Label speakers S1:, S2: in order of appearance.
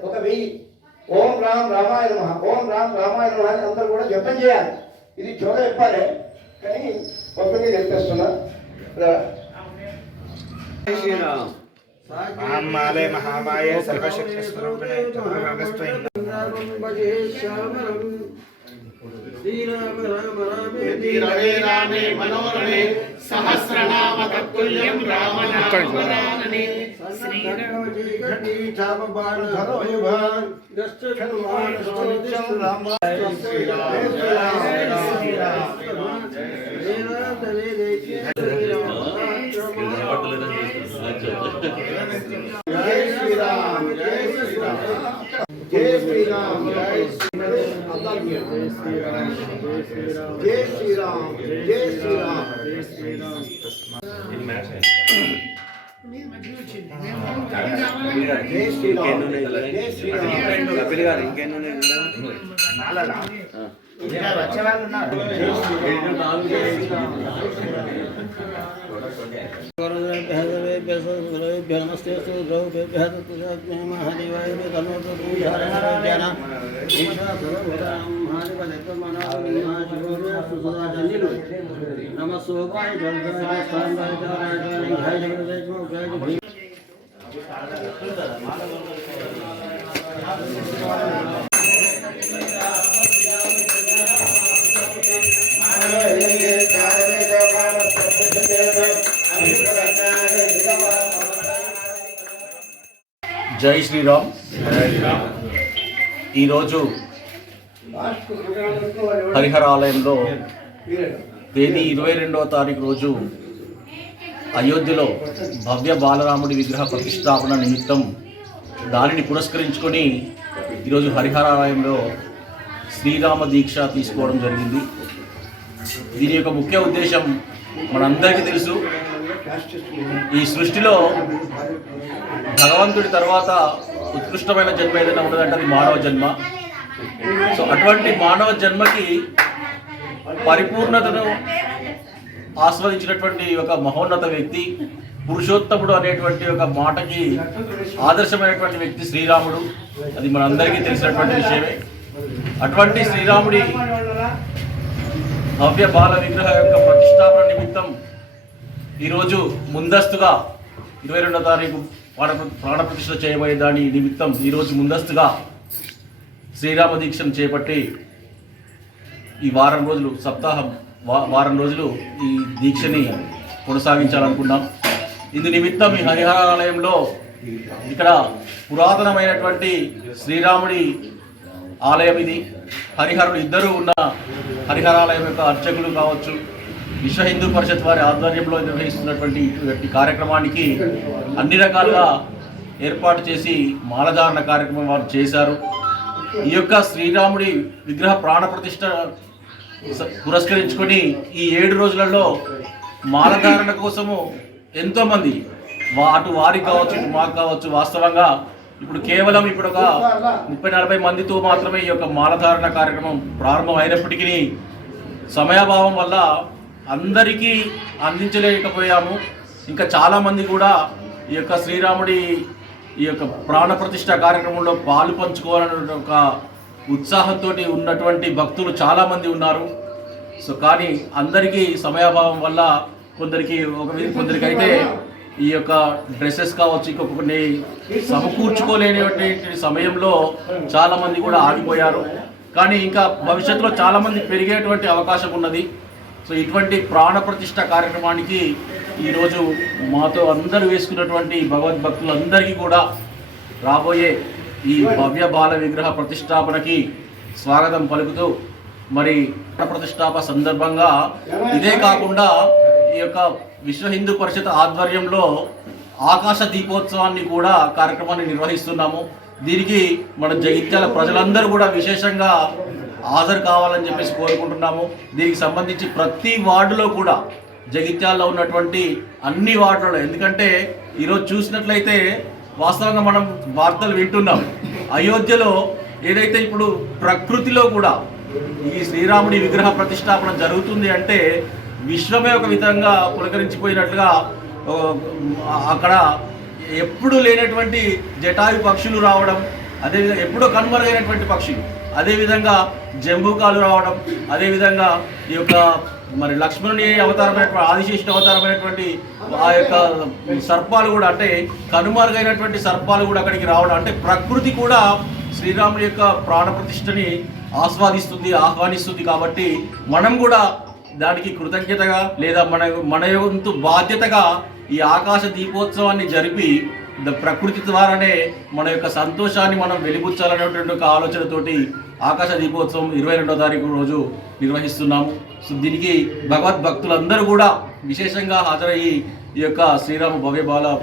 S1: ఒక వెయ్యి ఓం రామ్ రామాయ నమ ఓం రామ్ రామాయ నమ అని అందరూ కూడా జపం చేయాలి ఇది చోద చెప్పాలి కానీ ఒక్కటి చెప్పేస్తున్నా రా.
S2: महामाले महामाये सर्वशक्तिस्वरूपिणे శ్రీరామ
S3: రామ రామే రమే రామే మనోరమే సహస్రనామ
S1: తత్తుల్యం రామ నామరాననే శ్రీరామ. జయ గణి చాప బాణ ధరోయుభ దష్ట కర్మాణ సోచం రామ శ్రీరామ. శ్రీరామ. శ్రీరామ. జయ జయ శ్రీరామ్ జై శ్రీరామ్ జై శ్రీరామ్ జై శ్రీరామ్ జై శ్రీరామ్. ग्रहोभ्यः महादेवाय नमः शोभाय जय
S4: జై శ్రీరామ్. ఈరోజు హరిహర ఆలయంలో తేదీ ఇరవై రెండవ తారీఖు రోజు అయోధ్యలో భవ్య బాలరాముడి విగ్రహ ప్రతిష్టాపన నిమిత్తం దానిని పురస్కరించుకొని ఈరోజు హరిహర ఆలయంలో శ్రీరామ దీక్ష తీసుకోవడం జరిగింది. దీని యొక్క ముఖ్య ఉద్దేశం మనందరికీ తెలుసు. ఈ సృష్టిలో భగవంతుడి తర్వాత ఉత్కృష్టమైన జన్మ ఏదైనా ఉండదంటే అది మానవ జన్మ. సో అటువంటి మానవ జన్మకి పరిపూర్ణతను ఆస్వాదించినటువంటి ఒక మహోన్నత వ్యక్తి పురుషోత్తముడు అనేటువంటి ఒక మాటకి ఆదర్శమైనటువంటి వ్యక్తి శ్రీరాముడు. అది మనందరికీ తెలిసినటువంటి విషయమే. అటువంటి శ్రీరాముడి భవ్య బాల విగ్రహ యొక్క ప్రతిష్టాపన నిమిత్తం ఈరోజు ముందస్తుగా ఇరవై రెండో తారీఖు ప్రాణప్రతిష్ఠ చేయబోయే దాని నిమిత్తం ఈరోజు ముందస్తుగా శ్రీరామ దీక్షను చేపట్టి ఈ వారం రోజులు సప్తాహం వా- వారం రోజులు ఈ దీక్షని కొనసాగించాలనుకున్నాం. ఇందు నిమిత్తం ఈ హరిహరాలయంలో ఇక్కడ పురాతనమైనటువంటి శ్రీరాముడి ఆలయం ఇది. హరిహరులు ఇద్దరు ఉన్న హరిహరాలయం యొక్క అర్చకులు కావచ్చు విశ్వ హిందూ పరిషత్ వారి ఆధ్వర్యంలో నిర్వహిస్తున్నటువంటి ఇటువంటి కార్యక్రమానికి అన్ని రకాలుగా ఏర్పాటు చేసి మాలధారణ కార్యక్రమం వారు చేశారు. ఈ యొక్క శ్రీరాముడి విగ్రహ ప్రాణ ప్రతిష్ట పురస్కరించుకొని ఈ ఏడు రోజులలో మాలధారణ కోసము ఎంతోమంది వా అటు వారికి కావచ్చు ఇటు మాకు కావచ్చు వాస్తవంగా ఇప్పుడు కేవలం ఇప్పుడు ఒక ముప్పై నలభై మందితో మాత్రమే ఈ యొక్క మాలధారణ కార్యక్రమం ప్రారంభం అయినప్పటికీ సమయాభావం వల్ల అందరికీ అందించలేకపోయాము. ఇంకా చాలామంది కూడా ఈ యొక్క శ్రీరాముడి ఈ యొక్క ప్రాణప్రతిష్ట కార్యక్రమంలో పాలు పంచుకోవాలనే ఒక ఉత్సాహంతో ఉన్నటువంటి భక్తులు చాలామంది ఉన్నారు. సో కానీ అందరికీ సమయాభావం వల్ల కొందరికి ఒక కొందరికి కొందరికైతే ఈ యొక్క డ్రెస్సెస్ కావచ్చు ఇంకొక కొన్ని సమకూర్చుకోలేనటువంటి సమయంలో చాలామంది కూడా ఆగిపోయారు. కానీ ఇంకా భవిష్యత్తులో చాలామంది పెరిగేటువంటి అవకాశం ఉన్నది. సో ఇటువంటి ప్రాణప్రతిష్ఠ కార్యక్రమానికి ఈరోజు మాతో అందరూ వేసుకున్నటువంటి భగవద్భక్తులందరికీ కూడా రాబోయే ఈ భవ్య బాల విగ్రహ ప్రతిష్టాపనకి స్వాగతం పలుకుతూ మరి ప్రతిష్టాప సందర్భంగా ఇదే కాకుండా ఈ యొక్క విశ్వ హిందూ పరిషత్ ఆధ్వర్యంలో ఆకాశ దీపోత్సవాన్ని కూడా కార్యక్రమాన్ని నిర్వహిస్తున్నాము. దీనికి మన జగిత్యాల ప్రజలందరూ కూడా విశేషంగా హాజరు కావాలని చెప్పేసి కోరుకుంటున్నాము. దీనికి సంబంధించి ప్రతి వార్డులో కూడా జగిత్యాలలో ఉన్నటువంటి అన్ని వార్డులలో ఎందుకంటే ఈరోజు చూసినట్లయితే వాస్తవంగా మనం వార్తలు వింటున్నాం. అయోధ్యలో ఏదైతే ఇప్పుడు ప్రకృతిలో కూడా ఈ శ్రీరాముడి విగ్రహ ప్రతిష్టాపన జరుగుతుంది అంటే విశ్వమే ఒక విధంగా పులకరించిపోయినట్లుగా అక్కడ ఎప్పుడు లేనటువంటి జటాయు పక్షులు రావడం అదేవిధంగా ఎప్పుడో కనుమరుగైనటువంటి పక్షులు. అదేవిధంగా జంబూకాలు రావడం అదేవిధంగా ఈ యొక్క మరి లక్ష్మణుని అవతారమైనటువంటి ఆదిశేషుని అవతారమైనటువంటి ఆ యొక్క సర్పాలు కూడా అంటే కనుమరుగైనటువంటి సర్పాలు కూడా అక్కడికి రావడం అంటే ప్రకృతి కూడా శ్రీరాముడి యొక్క ప్రాణప్రతిష్టని ఆస్వాదిస్తుంది ఆహ్వానిస్తుంది కాబట్టి మనం కూడా దానికి కృతజ్ఞతగా లేదా మన మన వంతు బాధ్యతగా ఈ ఆకాశ దీపోత్సవాన్ని జరిపి ప్రకృతి ద్వారానే మన యొక్క సంతోషాన్ని మనం వెలిబుచ్చాలనేటువంటి ఒక ఆలోచనతోటి ఆకాశ దీపోత్సవం ఇరవై రెండో తారీఖు రోజు నిర్వహిస్తున్నాము. సో దీనికి భగవద్భక్తులందరూ కూడా విశేషంగా హాజరయ్యి ఈ యొక్క శ్రీరామ భవ్య బాల